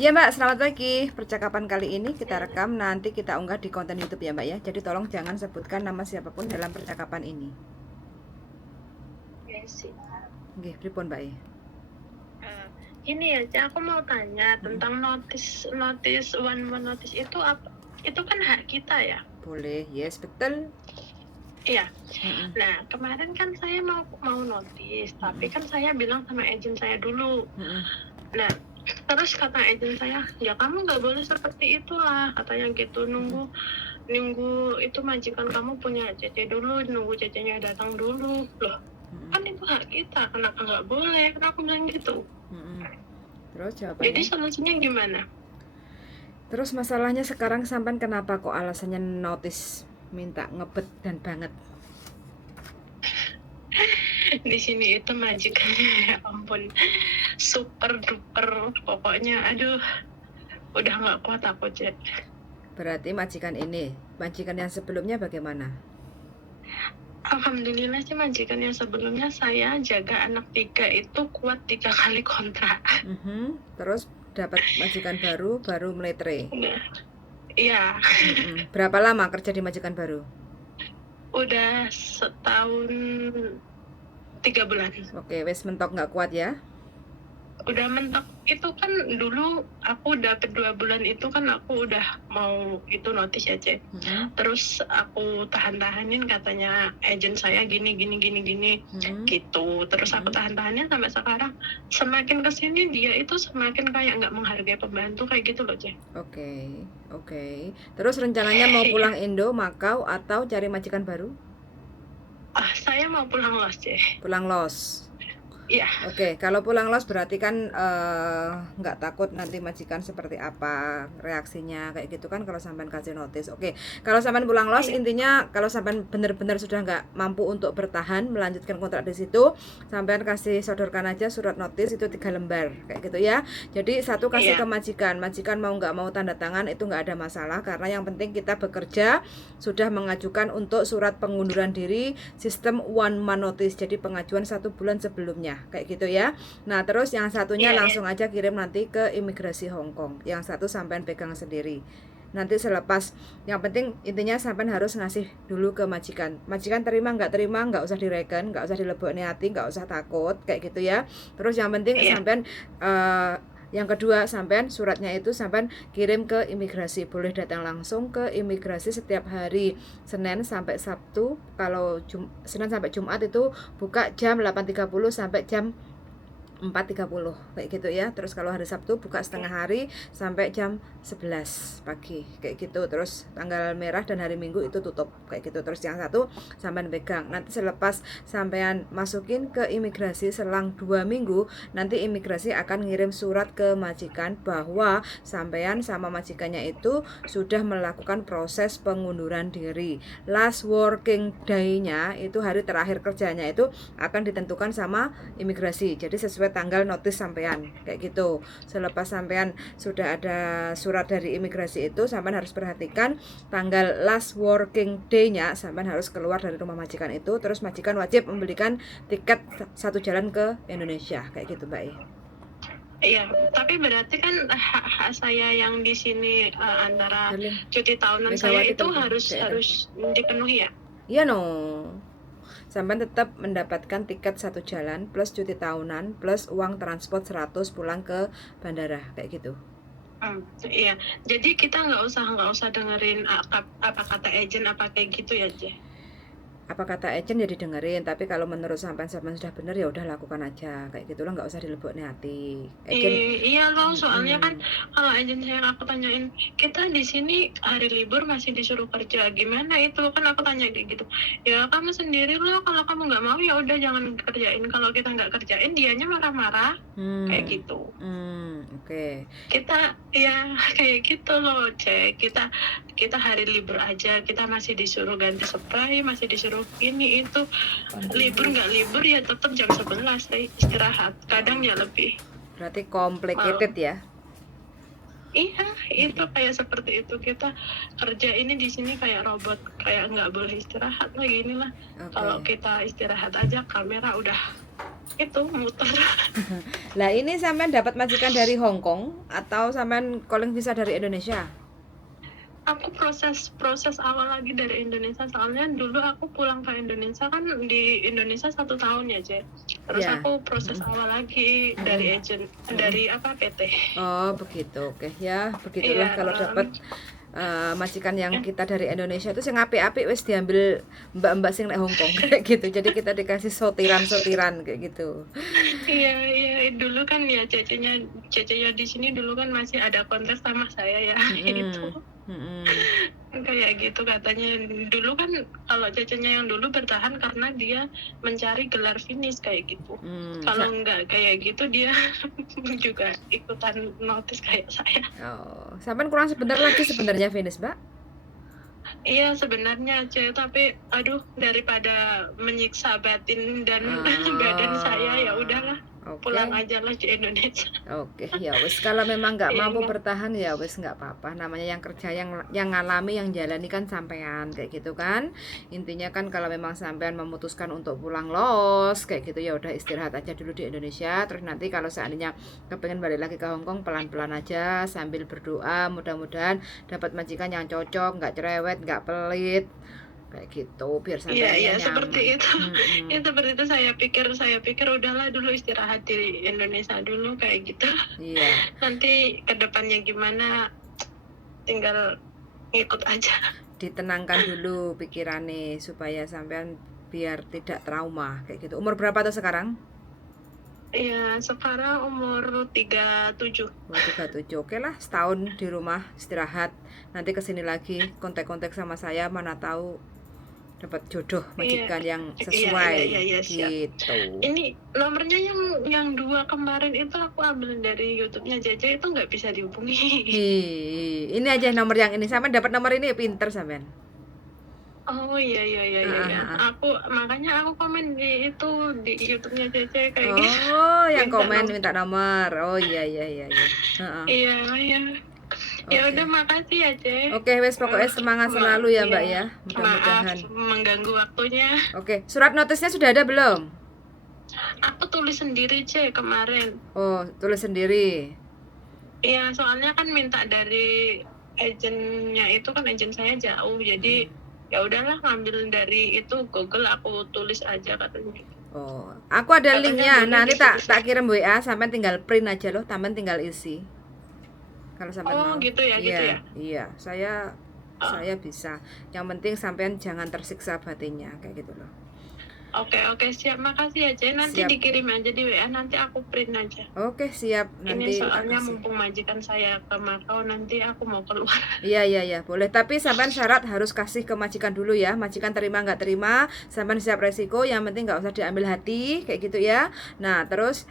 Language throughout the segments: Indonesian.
Iya Mbak, selamat pagi. Percakapan kali ini kita rekam, nanti kita unggah di konten YouTube ya Mbak ya. Jadi tolong jangan sebutkan nama siapapun dalam percakapan ini. Oke, siap. Oke, pripun Mbak ya? Ini ya, Cak, aku mau tanya tentang notis one man notice itu apa? Itu kan hak kita ya? Boleh, yes, betul. Iya. Mm-mm. Nah, kemarin kan saya mau notis, tapi kan saya bilang sama agent saya dulu. Mm-mm. Nah, terus kata agent saya, ya kamu nggak boleh seperti itulah, katanya gitu, nunggu itu majikan kamu punya cece dulu, nunggu cecenya datang dulu. Loh, kan itu hak kita, kenapa nggak boleh? Kenapa aku bilang gitu? Mm-mm. Terus Jadi jawabannya? solusinya gimana? Terus masalahnya sekarang sampai kenapa kok alasannya notis minta ngebet dan banget? Di sini itu majikannya, ya ampun, super duper, pokoknya aduh, udah nggak kuat aku, Cek. Berarti majikan yang sebelumnya bagaimana? Alhamdulillah sih majikan yang sebelumnya saya jaga anak 3 itu kuat 3 kali kontrak. Terus dapat majikan baru meletre. Nah, iya. Berapa lama kerja di majikan baru? Udah setahun 3 bulan. Oke, wes mentok nggak kuat ya? Udah mentok. Itu kan dulu aku dapet 2 bulan itu kan aku udah mau itu notis ya, Cek. Terus aku tahan-tahanin, katanya agent saya gini gitu. Terus aku tahan-tahanin sampai sekarang. Semakin kesini dia itu semakin kayak nggak menghargai pembantu kayak gitu loh, Cek. Oke. Terus rencananya mau pulang Indo, Makau, atau cari majikan baru? Saya mau pulang los, Cek. Pulang los. Iya. Oke, kalau pulang los berarti kan nggak takut nanti majikan seperti apa reaksinya kayak gitu kan kalau sampean kasih notis. Oke, kalau sampean pulang los intinya kalau sampean benar-benar sudah nggak mampu untuk bertahan melanjutkan kontrak di situ, sampean kasih sodorkan aja surat notis itu 3 lembar kayak gitu ya. Jadi satu kasih ke majikan mau nggak mau tanda tangan itu nggak ada masalah karena yang penting kita bekerja sudah mengajukan untuk surat pengunduran diri sistem one man notice, jadi pengajuan 1 bulan sebelumnya kayak gitu ya. Nah terus yang satunya langsung aja kirim nanti ke imigrasi Hong Kong, yang satu sampean pegang sendiri. Nanti selepas, yang penting intinya sampean harus ngasih dulu ke majikan terima nggak usah direken, nggak usah dilebokne hati, nggak usah takut kayak gitu ya. Terus yang penting sampean yang kedua, sampean suratnya itu sampean kirim ke imigrasi. Boleh datang langsung ke imigrasi setiap hari Senin sampai Sabtu. Kalau Senin sampai Jumat itu buka jam 8.30 sampai jam 4.30 kayak gitu ya. Terus kalau hari Sabtu buka setengah hari sampai jam 11 pagi kayak gitu. Terus tanggal merah dan hari Minggu itu tutup kayak gitu. Terus yang satu sampean pegang. Nanti selepas sampean masukin ke imigrasi selang 2 minggu, nanti imigrasi akan ngirim surat ke majikan bahwa sampean sama majikannya itu sudah melakukan proses pengunduran diri. Last working day-nya itu hari terakhir kerjanya itu akan ditentukan sama imigrasi. Jadi sesuai tanggal notis sampean kayak gitu. Selepas sampean sudah ada surat dari imigrasi itu, sampean harus perhatikan tanggal last working day-nya, sampean harus keluar dari rumah majikan itu. Terus majikan wajib membelikan tiket satu jalan ke Indonesia kayak gitu Mbak. Iya, tapi berarti kan hak saya yang di sini antara cuti tahunan saya itu harus dipenuhi ya? Iya no. Sampai tetap mendapatkan tiket satu jalan plus cuti tahunan plus uang transport 100 pulang ke bandara kayak gitu. Iya, jadi kita nggak usah dengerin apa kata agent apa kayak gitu ya, Je? Apa kata agent ya didengerin, tapi kalau menurut sampean sudah benar ya udah lakukan aja kayak gitu loh, nggak usah dilebokne hati. Iya loh, soalnya kan kalau agent saya aku tanyain, kita di sini hari libur masih disuruh kerja, gimana itu? Kan aku tanya kayak gitu. Ya kamu sendiri loh, kalau kamu nggak mau ya udah jangan kerjain. Kalau kita nggak kerjain dianya marah-marah kayak gitu. Oke. Kita ya kayak gitu loh, Cek. Kita hari libur aja, kita masih disuruh ganti spray, masih disuruh ini itu. Libur nggak libur ya tetap jam 11 istirahat, kadang ya lebih. Berarti complicated ya? Iya, itu kayak seperti itu. Kita kerja ini di sini kayak robot, kayak nggak boleh istirahat lagi inilah. Kalau kita istirahat aja kamera udah itu muter. Lah ini sampean dapat majikan dari Hong Kong atau sampean calling visa dari Indonesia? Aku proses awal lagi dari Indonesia, soalnya dulu aku pulang ke Indonesia kan di Indonesia 1 tahun ya, Cek. Terus Ya. aku proses awal lagi dari agent, dari PT. Oh begitu, oke ya begitulah Iya, kalau dapat majikan yang kita dari Indonesia itu sing apik-apik wis diambil mbak-mbak sing nek Hong Kong kayak gitu. Jadi kita dikasih sotiran-sotiran kayak gitu. iya, dulu kan ya cecenya di sini dulu kan masih ada kontes sama saya ya, itu. Mm-mm. Kayak gitu katanya. Dulu kan kalau cecenya yang dulu bertahan karena dia mencari gelar finish kayak gitu. Kalau nggak kayak gitu dia juga ikutan notice kayak saya. Oh, sampean kurang sebentar lagi sebenarnya finish, Mbak. Iya sebenarnya Cek, tapi aduh daripada menyiksa batin dan badan saya, ya udahlah. Pulang aja lah di Indonesia. Oke, ya wes kalau memang nggak Iya, mampu kan? bertahan ya wes nggak apa-apa. Namanya yang kerja yang ngalami yang jalani kan sampean kayak gitu kan. Intinya kan kalau memang sampean memutuskan untuk pulang los kayak gitu ya udah istirahat aja dulu di Indonesia. Terus nanti kalau seandainya kepengen balik lagi ke Hong Kong pelan-pelan aja sambil berdoa mudah-mudahan dapat majikan yang cocok, nggak cerewet, nggak pelit kayak gitu biar sampean Iya, nyaman. seperti itu. Ya seperti itu saya pikir udahlah dulu istirahat di Indonesia dulu kayak gitu. Iya. Nanti kedepannya gimana tinggal ngikut aja. Ditenangkan dulu pikirannya supaya sampean biar tidak trauma kayak gitu. Umur berapa tuh sekarang? Iya, sekarang umur 37. Umur 37. Oke lah, setahun di rumah istirahat. Nanti kesini lagi kontak-kontak sama saya, mana tahu dapat jodoh majikan yang sesuai siap. gitu. Ini nomornya yang 2 kemarin itu aku ambil dari YouTube-nya Jaja, itu nggak bisa dihubungi. Ini aja nomor yang ini. Sampean dapat nomor ini pinter sampean. Oh iya. Makanya aku komen di YouTube-nya Cece kayak gitu. Oh, yang komen minta nomor. Oh iya. Iya. Ya udah, makasih ya, Ce. Oke, wes pokoknya semangat selalu ya, Mbak ya. Mudah-mudahan. Maaf mengganggu waktunya. Oke, surat notisnya sudah ada belum? Aku tulis sendiri, Ce, kemarin. Oh, tulis sendiri. Iya, soalnya kan minta dari agennya itu kan agen saya jauh, jadi ya udahlah ngambil dari itu Google, aku tulis aja katanya. Oh, aku ada linknya. Nanti tak kirim WA, sampai tinggal print aja loh, sampai tinggal isi. Kalau sampai mau. Gitu ya, gitu ya. Iya, saya bisa. Yang penting sampean jangan tersiksa batinnya kayak gitu loh. Oke, siap. Makasih ya, Ce. Nanti dikirim aja di WA, nanti aku print aja. Oke, siap. Nanti ini soalnya mumpung majikan saya ke Makau, nanti aku mau keluar. Iya, boleh. Tapi sampean syarat harus kasih ke majikan dulu ya. Majikan terima nggak terima, sampean siap resiko. Yang penting nggak usah diambil hati, kayak gitu ya. Nah, terus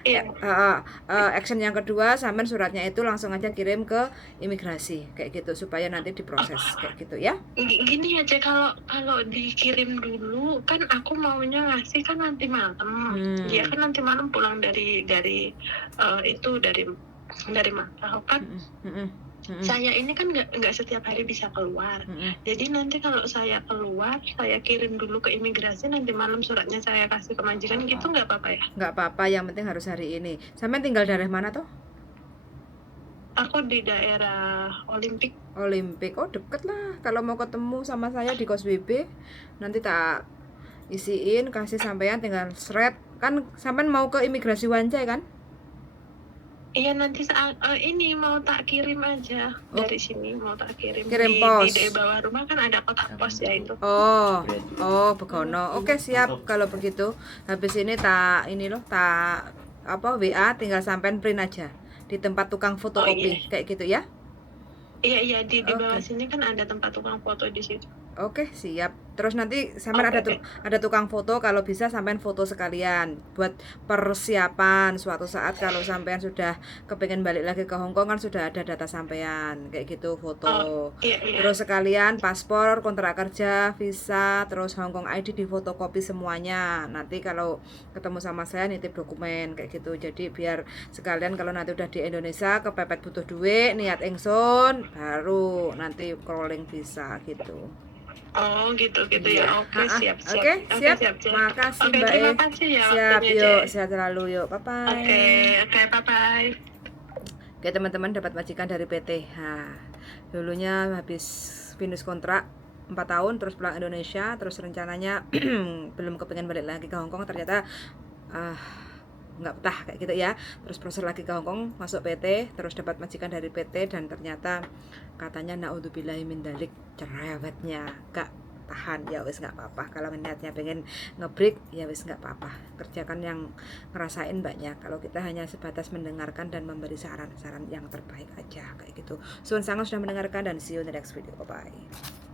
action yang kedua, sampean suratnya itu langsung aja kirim ke imigrasi, kayak gitu supaya nanti diproses, kayak gitu ya. Gini aja, kalau dikirim dulu kan aku maunya ngasih kan nanti malam. Dia kan nanti malam pulang dari Makau kan. Saya ini kan nggak setiap hari bisa keluar. Jadi nanti kalau saya keluar, saya kirim dulu ke imigrasi, nanti malam suratnya saya kasih ke majikan, gitu nggak apa-apa ya? Nggak apa-apa, yang penting harus hari ini. Sampai tinggal daerah mana tuh? Aku di daerah Olimpik. Oh, deket lah. Kalau mau ketemu sama saya di Kos BB, nanti tak isiin, kasih sampean tinggal shred. Kan sampean mau ke imigrasi Wancai kan? Iya, nanti saat ini mau tak kirim aja dari sini, mau tak kirim pos. Di bawah rumah kan ada kotak pos ya itu. Oh, begono. Oke, siap kalau begitu. Habis ini tak WA, tinggal sampean print aja di tempat tukang fotokopi, kayak gitu ya. Iya, di bawah sini kan ada tempat tukang foto di situ. Oke, siap. Terus nanti sampean ada tukang foto, kalau bisa sampean foto sekalian buat persiapan suatu saat kalau sampean sudah kepengen balik lagi ke Hong Kong, kan sudah ada data sampean kayak gitu, foto. Terus sekalian paspor, kontrak kerja, visa, terus Hong Kong ID di fotokopi semuanya. Nanti kalau ketemu sama saya nitip dokumen kayak gitu. Jadi biar sekalian kalau nanti udah di Indonesia kepepet butuh duit, niat ingsun baru nanti crawling visa gitu. Oh gitu gitu Iya, ya. Oke, siap siap. oke, Oke, siap. siap siap. Makasih Oke, Mbak terima kasih ya Siap, waktunya, yuk, Ce. sehat selalu yuk. Bye Oke, bye. oke, bye bye. Oke teman-teman, dapat majikan dari PT. Dulunya habis finish kontrak 4 tahun terus pulang Indonesia, terus rencananya belum kepengen balik lagi ke Hong Kong, ternyata nggak betah kayak gitu ya. Terus proses lagi ke Hong Kong, masuk PT, terus dapat majikan dari PT, dan ternyata katanya naudzubillahi min dzalik, cerewetnya gak tahan. Ya wis nggak apa-apa, kalau niatnya pengen ngebreak ya wis nggak apa-apa, kerjakan yang ngerasain banyak. Kalau kita hanya sebatas mendengarkan dan memberi saran-saran yang terbaik aja kayak gitu. Suwun sangat sudah mendengarkan, dan see you in the next video. Bye bye.